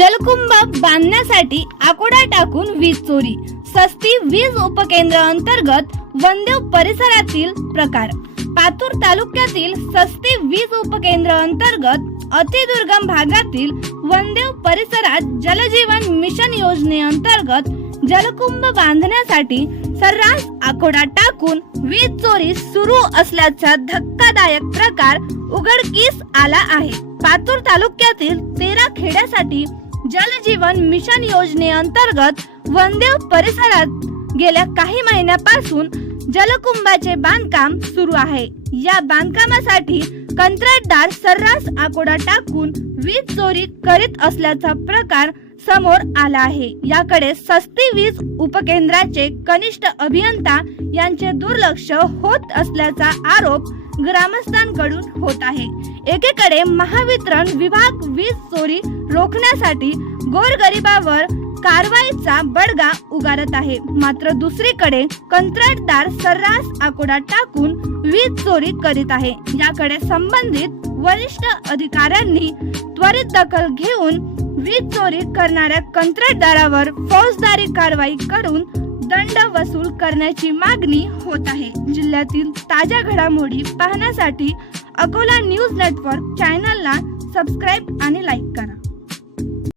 जलकुंभ बांधण्यासाठी आकोडा टाकून वीज चोरी. सस्ती वीज उपकेंद्र अंतर्गत वंदेव परिसरातील प्रकार. पातूर तालुक्यातील सस्ती वीज उपकेंद्र अंतर्गत अतिदुर्गम भागातील वंदेव परिसरात जलजीवन मिशन योजनेअंतर्गत जलकुंभ बांधण्यासाठी सर्रास आकोडा टाकून वीज चोरी सुरू असल्याचा धक्कादायक प्रकार उघडकीस आला आहे. पातूर तालुक्यातील तेरा खेड्यासाठी जलजीवन मिशन योजनेअंतर्गत वंदेव परिसरात गेल्या काही महिन्यापासून जलकुंभाचे बांधकाम सुरू आहे. या बांधकामासाठी कंत्राटदार सर्रास आकोडा टाकून वीज चोरी करीत असल्याचा प्रकार समोर आला आहे. याकडे सस्ती वीज उपकेंद्राचे कनिष्ठ अभियंता यांचे दुर्लक्ष होत असल्याचा आरोप ग्रामस्थांकडून होत आहे. एकीकडे महावितरण विभाग वीज चोरी रोखण्यासाठी गोरगरिबावर कारवाईचा बडगा उगारत आहे. मात्र दुसरीकडे कंत्राटदार सर्रास आकोडा टाकून वीज चोरी करीत आहे. याकडे संबंधित वरिष्ठ अधिकाऱ्यांनी त्वरित दखल घेऊन वीज चोरी करणाऱ्या कंत्राटदारावर फौजदारी कारवाई करून दंड वसूल करण्याची मागणी होत आहे. जिल्ह्यातील ताज्या घडामोडी पाहण्यासाठी अकोला न्यूज नेटवर्क चॅनलला सबस्क्राईब आणि लाईक करा.